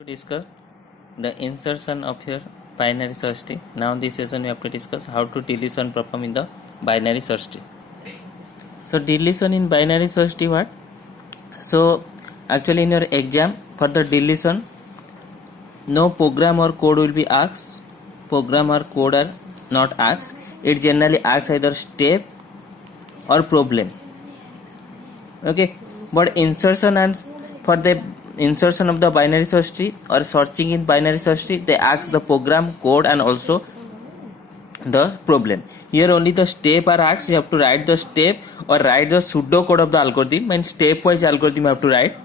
To discuss the insertion of your binary search tree. Now in this session we have to discuss how to deletion perform in the binary search tree. So deletion in binary search tree what? So actually in your exam for the deletion no program or code will be asked. Program or code are not asked. It generally asks either step or problem. Okay, but insertion and for the insertion of the binary search tree or searching in binary search tree they ask the program, code and also the problem. Here only the step are asked. You have to write the step or write the pseudo code of the algorithm, and step wise algorithm you have to write.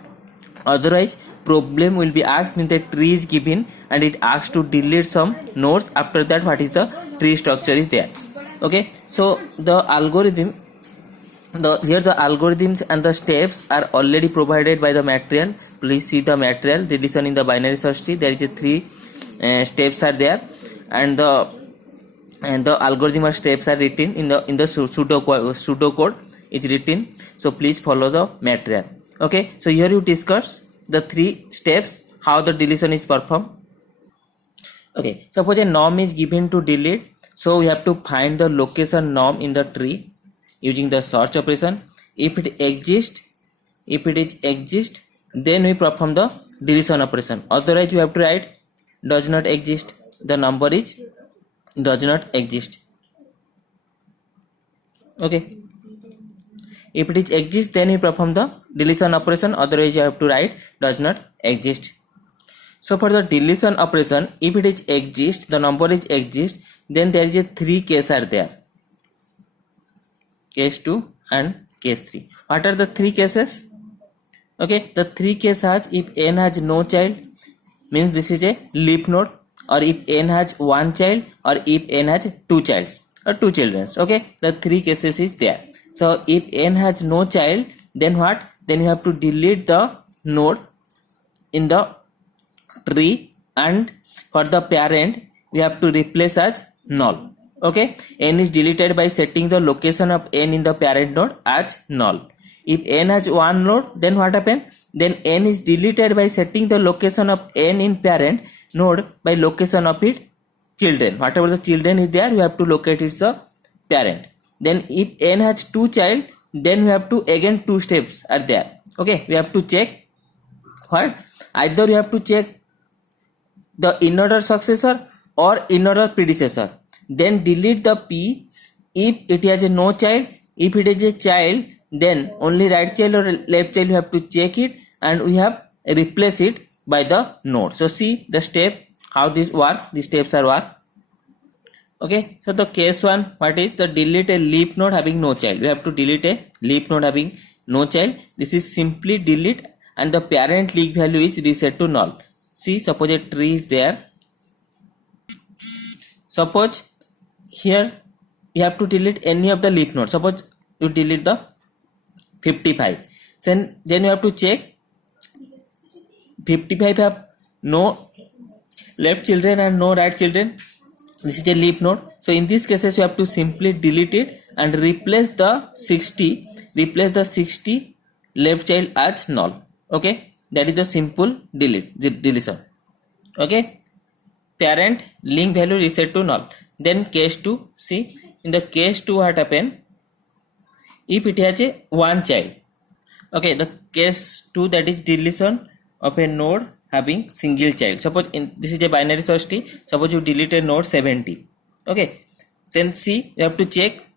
Otherwise problem will be asked when the tree is given and it asks to delete some nodes. After that what is the tree structure is there. Okay, so the algorithm here the algorithms and the steps are already provided by the material. Please see the material deletion in the binary search tree. There is a three steps are there, and the algorithm or steps are written in the pseudo code is written. So please follow the material. Okay, so here you discuss the three steps how the deletion is performed. Okay, suppose a norm is given to delete, so we have to find the location norm in the tree using the search operation. If it exists, then we perform the deletion operation. Otherwise you have to write does not exist. The number is does not exist. Okay, if it exists, then we perform the deletion operation. Otherwise you have to write does not exist. So for the deletion operation, if it is exist, the number is exist, then there is a three cases are there. Case 2 and case 3. What are the three cases? Okay, the three cases has if n has no child, means this is a leaf node, or if n has one child, or if n has two childs or two children. Okay, the three cases is there. So if n has no child, then what? Then you have to delete the node in the tree, and for the parent we have to replace as null. Okay, n is deleted by setting the location of n in the parent node as null. If n has one node, then what happen? Then n is deleted by setting the location of n in parent node by location of its children. Whatever the children is there, you have to locate its parent. Then if n has two child, then we have to again two steps are there. Okay, we have to check what? Either you have to check the in order successor or in order predecessor. Then delete the p if it has a no child. If it is a child, then only right child or left child you have to check it, and we have replace it by the node. So see the step how this work. The steps are work. Okay, so the case 1, what is the delete a leaf node having no child. We have to delete a leaf node having no child. This is simply delete, and the parent leaf value is reset to null. See, suppose a tree is there. Suppose here you have to delete any of the leaf nodes. Suppose you delete the 55. Then you have to check 55 have no left children and no right children. This is a leaf node. So in these cases you have to simply delete it and replace the 60 left child as null. Okay, that is the simple deletion. Okay, parent link value reset to null. Then case 2, see in the case 2 what happen? If it has a one child. Okay, the case 2, that is deletion of a node having single child. Suppose this is a binary search tree. Suppose you delete a node 70. Okay, then see you have to check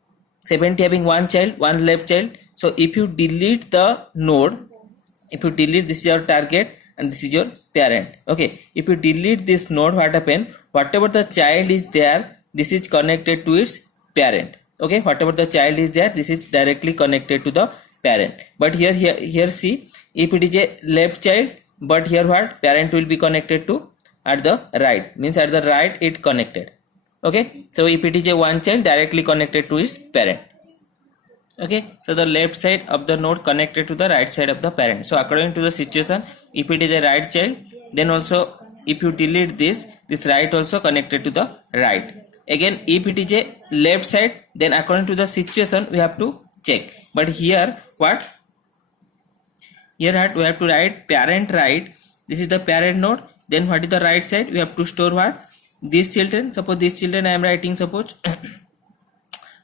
70 having one child, one left child. So if you delete the node, if you delete, this is your target and this is your parent. Okay, if you delete this node, what happen? Whatever the child is there, this is connected to its parent. Okay, whatever the child is there, this is directly connected to the parent. But here see, if it is a left child, but here what? Parent will be connected to at the right, means at the right it connected. Okay, so if it is a one child, directly connected to its parent. Okay, so the left side of the node connected to the right side of the parent. So according to the situation, if it is a right child, then also if you delete this right also connected to the right. Again, if it is a left side, then according to the situation we have to check. But here what? Here we have to write parent right. This is the parent node. then what is the right side? We have to store what? These children. Suppose these children I am writing, suppose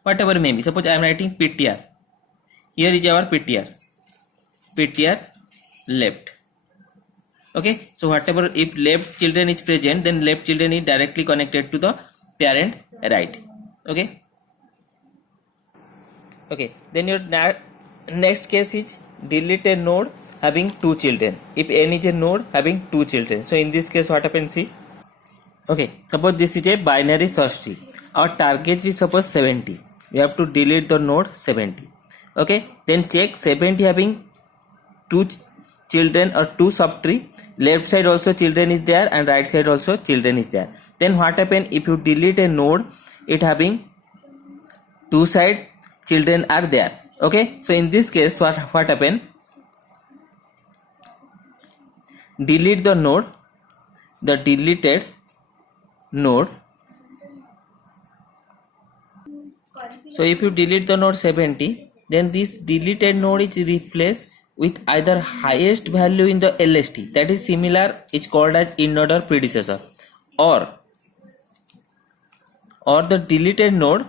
whatever may be, suppose I am writing PTR. Here is our PTR left. Okay, so whatever, if left children is present, then left children is directly connected to the parent right. Okay, then your next case is delete a node having 2 children. If n is a node having 2 children, so in this case what happens? See, okay, suppose this is a binary search tree. Our target is suppose 70. We have to delete the node 70. Okay, then check 70 having 2 children or 2 subtree. Left side also children is there and right side also children is there. Then what happen if you delete a node, it having 2 side children are there. Okay, so in this case what happen? Delete the node, the deleted node. So if you delete the node 70, then this deleted node is replaced with either highest value in the LST, that is similar, is called as in-order predecessor, or the deleted node.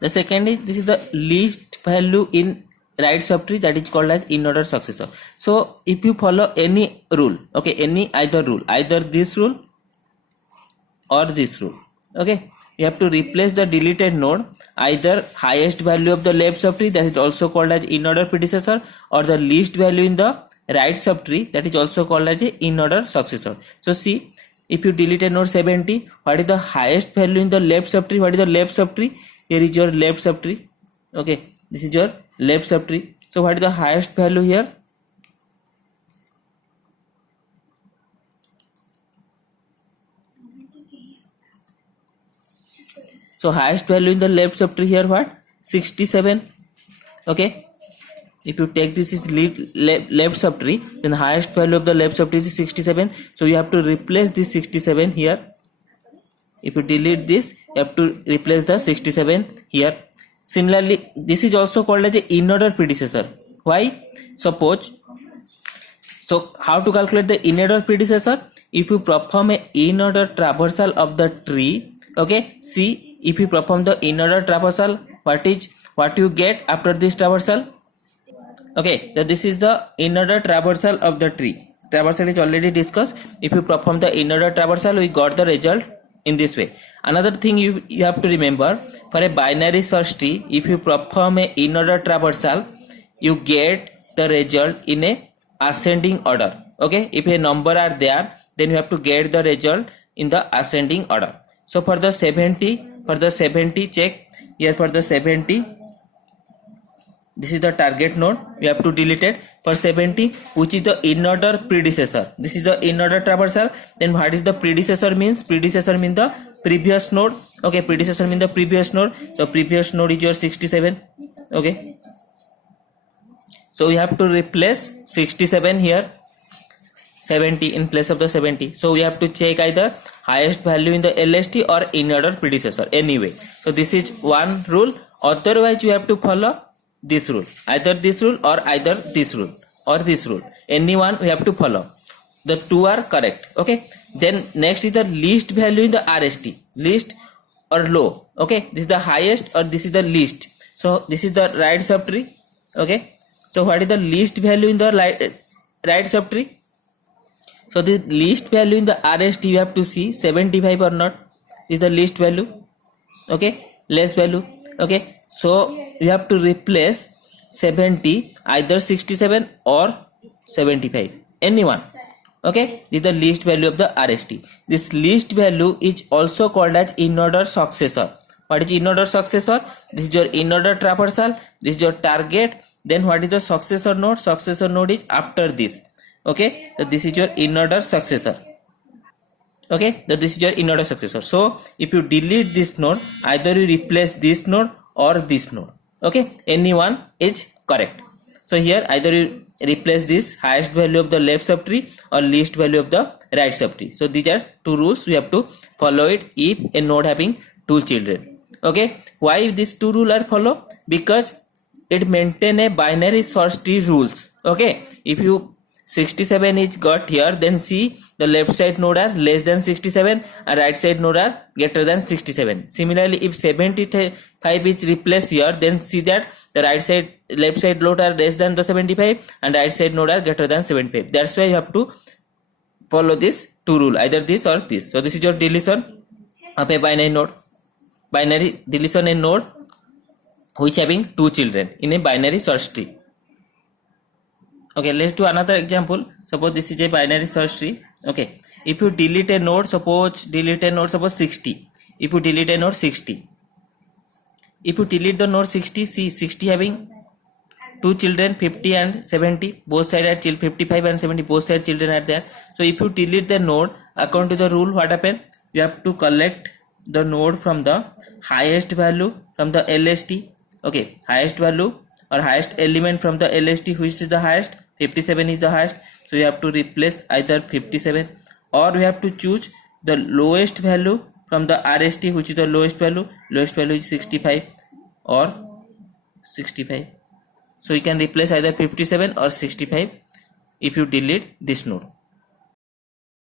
The second is, this is the least value in right subtree, that is called as in-order successor. So if you follow any rule, okay, any either rule, either this rule or this rule, okay, you have to replace the deleted node either highest value of the left subtree, that is also called as in-order predecessor, or the least value in the right subtree, that is also called as a in-order successor. So see, if you deleted node 70, what is the highest value in the left subtree? What is the left subtree? Here is your left subtree. Okay, this is your left subtree. So what is the highest value here? So highest value in the left subtree here what? 67. Okay, if you take this is left subtree, then highest value of the left subtree is 67. So you have to replace this 67 here. If you delete this, you have to replace the 67 here. Similarly, this is also called as the in-order predecessor. Why? Suppose, so how to calculate the in-order predecessor? If you perform a in-order traversal of the tree, okay, see, if you perform the in-order traversal, what you get after this traversal? Okay, so this is the in-order traversal of the tree. Traversal is already discussed. If you perform the in-order traversal, we got the result in this way. Another thing you have to remember, for a binary search tree, if you perform a in-order traversal, you get the result in a ascending order. Okay, if a number are there, then you have to get the result in the ascending order. So for the 70, check here for the 70, this is the target node, we have to delete it. For 70, which is the in-order predecessor, this is the in-order traversal. Then what is the predecessor means? Predecessor means the previous node. Okay, predecessor means the previous node. So previous node is your 67. Okay, so we have to replace 67 here, 70 in place of the 70. So we have to check either highest value in the LST or in-order predecessor anyway. So this is one rule. Otherwise you have to follow this rule, either this rule or either this rule or this rule, any one we have to follow. The two are correct. Okay, then next is the least value in the RST, least or low. Okay, this is the highest or this is the least. So this is the right subtree. Okay, so what is the least value in the right subtree? So the least value in the RST you have to see 75 or not. This is the least value. Okay, less value. Okay, so you have to replace 70 either 67 or 75, anyone. Okay, this is the least value of the RST. This least value is also called as in-order successor. What is in-order successor? This is your in-order traversal, this is your target. Then what is the successor node? Successor node is after this. Okay, so this is your in-order successor. Okay, so this is your in-order successor. So if you delete this node, either you replace this node or this node. Okay, any one is correct. So here either you replace this highest value of the left subtree or least value of the right subtree. So these are two rules we have to follow it if a node having 2 children. Okay, why these two rules are follow? Because it maintain a binary search tree rules. Okay, if you 67 is got here, then see the left side node are less than 67 and right side node are greater than 67. Similarly, if 75 is replaced here, then see that the left side node are less than the 75 and right side node are greater than 75. That's why you have to follow this two rule, either this or this. So this is your deletion of a binary node. Binary deletion a node which having two children in a binary search tree. Okay, let's do another example. Suppose this is a binary search tree. Okay, if you delete a node, suppose 60. If you delete a node 60, if you delete the node 60, see 60 having two children 50 and 70, both sides are 55 and 70, both sides children are there. So if you delete the node, according to the rule, what happen? You have to collect the node from the highest value from the LST. Okay, highest value or highest element from the LST, which is the highest. 57 is the highest, so you have to replace either 57, or you have to choose the lowest value from the RST, which is the lowest value. Lowest value is 65 or 65. So you can replace either 57 or 65 if you delete this node.